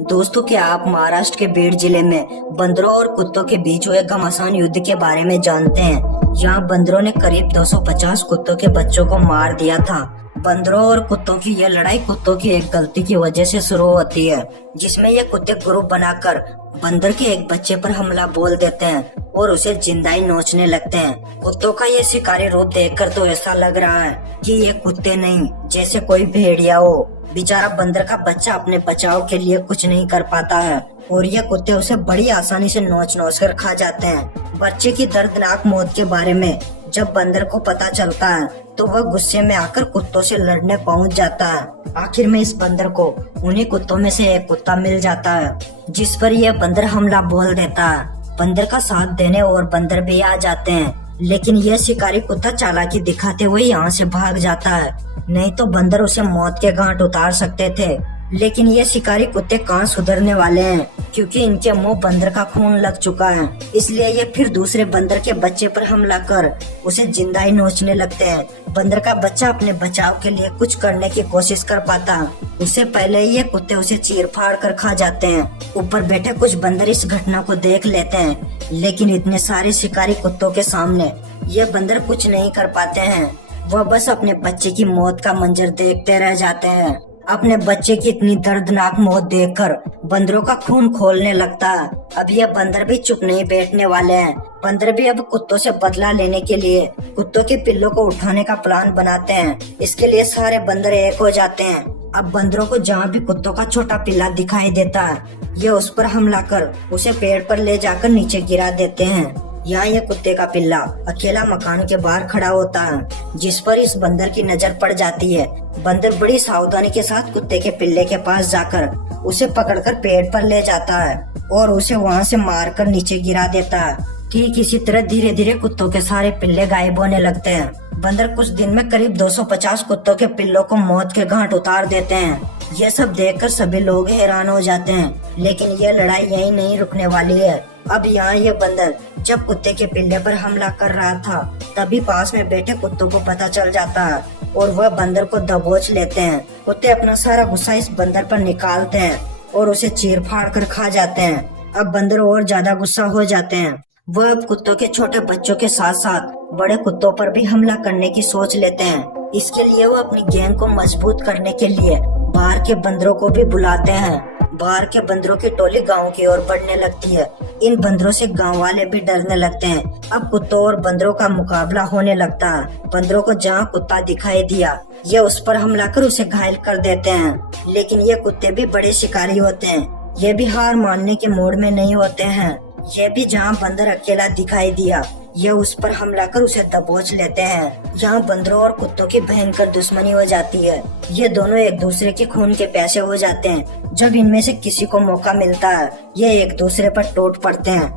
दोस्तों, क्या आप महाराष्ट्र के बीड जिले में बंदरों और कुत्तों के बीच हुए घमासान युद्ध के बारे में जानते हैं। यहाँ बंदरों ने करीब 250 कुत्तों के बच्चों को मार दिया था। बंदरों और कुत्तों की यह लड़ाई कुत्तों की एक गलती की वजह से शुरू होती है, जिसमें ये कुत्ते ग्रुप बनाकर बंदर के एक बच्चे पर हमला बोल देते हैं और उसे जिंदा ही नोचने लगते हैं। कुत्तों का ये शिकारी रूप देखकर तो ऐसा लग रहा है कि ये कुत्ते नहीं, जैसे कोई भेड़िया हो। बेचारा बंदर का बच्चा अपने बचाव के लिए कुछ नहीं कर पाता है और ये कुत्ते उसे बड़ी आसानी से नोच नोच कर खा जाते हैं। बच्चे की दर्दनाक मौत के बारे में जब बंदर को पता चलता है तो वह गुस्से में आकर कुत्तों से लड़ने पहुंच जाता है। आखिर में इस बंदर को उन्हीं कुत्तों में से एक कुत्ता मिल जाता है, जिस पर यह बंदर हमला बोल देता है। बंदर का साथ देने और बंदर भी आ जाते हैं, लेकिन यह शिकारी कुत्ता चालाकी दिखाते हुए यहाँ से भाग जाता है। नहीं तो बंदर उसे मौत के घाट उतार सकते थे, लेकिन ये शिकारी कुत्ते कहाँ सुधरने वाले हैं, क्योंकि इनके मुंह बंदर का खून लग चुका है। इसलिए ये फिर दूसरे बंदर के बच्चे पर हमला कर उसे जिंदा ही नोचने लगते हैं। बंदर का बच्चा अपने बचाव के लिए कुछ करने की कोशिश कर पाता, उससे पहले ये कुत्ते उसे चीर फाड़ कर खा जाते हैं। ऊपर बैठे कुछ बंदर इस घटना को देख लेते हैं, लेकिन इतने सारे शिकारी कुत्तों के सामने ये बंदर कुछ नहीं कर पाते हैं। वह बस अपने बच्चे की मौत का मंजर देखते रह जाते हैं। अपने बच्चे की इतनी दर्दनाक मौत देखकर बंदरों का खून खोलने लगता है। अब ये बंदर भी चुप नहीं बैठने वाले हैं। बंदर भी अब कुत्तों से बदला लेने के लिए कुत्तों के पिल्लों को उठाने का प्लान बनाते हैं। इसके लिए सारे बंदर एक हो जाते हैं। अब बंदरों को जहाँ भी कुत्तों का छोटा पिल्ला दिखाई देता है, ये उस पर हमला कर उसे पेड़ पर ले जाकर नीचे गिरा देते हैं। यहाँ ये कुत्ते का पिल्ला अकेला मकान के बाहर खड़ा होता है, जिस पर इस बंदर की नजर पड़ जाती है। बंदर बड़ी सावधानी के साथ कुत्ते के पिल्ले के पास जाकर उसे पकड़कर पेड़ पर ले जाता है और उसे वहाँ से मारकर नीचे गिरा देता है। ठीक इसी तरह धीरे धीरे कुत्तों के सारे पिल्ले गायब होने लगते हैं। बंदर कुछ दिन में करीब 250 कुत्तों के पिल्लों को मौत के घाट उतार देते हैं। ये सब देखकर सभी लोग हैरान हो जाते हैं, लेकिन ये लड़ाई यहीं नहीं रुकने वाली है। अब यहाँ ये बंदर जब कुत्ते के पिल्ले पर हमला कर रहा था, तभी पास में बैठे कुत्तों को पता चल जाता है और वह बंदर को दबोच लेते हैं। कुत्ते अपना सारा गुस्सा इस बंदर पर निकालते हैं और उसे चीर फाड़ कर खा जाते हैं। अब बंदर और ज्यादा गुस्सा हो जाते हैं। वह अब कुत्तों के छोटे बच्चों के साथ साथ बड़े कुत्तों पर भी हमला करने की सोच लेते हैं। इसके लिए वो अपनी गैंग को मजबूत करने के लिए बाहर के बंदरों को भी बुलाते हैं। बाहर के बंदरों की टोली गांव की ओर बढ़ने लगती है। इन बंदरों से गांव वाले भी डरने लगते हैं। अब कुत्तों और बंदरों का मुकाबला होने लगता है। बंदरों को जहां कुत्ता दिखाई दिया, ये उस पर हमला कर उसे घायल कर देते हैं। लेकिन ये कुत्ते भी बड़े शिकारी होते हैं। ये भी हार मानने के मूड में नहीं होते हैं। ये भी जहाँ बंदर अकेला दिखाई दिया, ये उस पर हमला कर उसे दबोच लेते हैं। यहाँ बंदरों और कुत्तों की भयंकर दुश्मनी हो जाती है। ये दोनों एक दूसरे के खून के प्यासे हो जाते हैं। जब इनमें से किसी को मौका मिलता है, ये एक दूसरे पर टूट पड़ते हैं।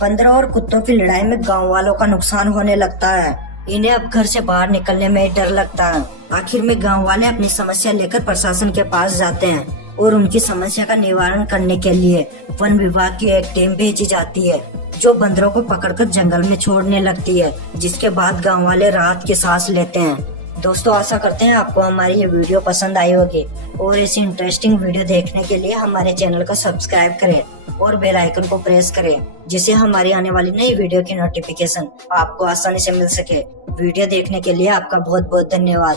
बंदरों और कुत्तों की लड़ाई में गांव वालों का नुकसान होने लगता है। इन्हें अब घर से बाहर निकलने में डर लगता है। आखिर में गांव वाले अपनी समस्या लेकर प्रशासन के पास जाते हैं और उनकी समस्या का निवारण करने के लिए वन विभाग की एक टीम भेजी जाती है, जो बंदरों को पकड़कर जंगल में छोड़ने लगती है। जिसके बाद गांव वाले राहत की सांस लेते हैं। दोस्तों, आशा करते हैं आपको हमारी ये वीडियो पसंद आई होगी और ऐसी इंटरेस्टिंग वीडियो देखने के लिए हमारे चैनल को सब्सक्राइब करें और बेल आइकन को प्रेस करें, जिससे हमारी आने वाली नई वीडियो की नोटिफिकेशन आपको आसानी से मिल सके। वीडियो देखने के लिए आपका बहुत बहुत धन्यवाद।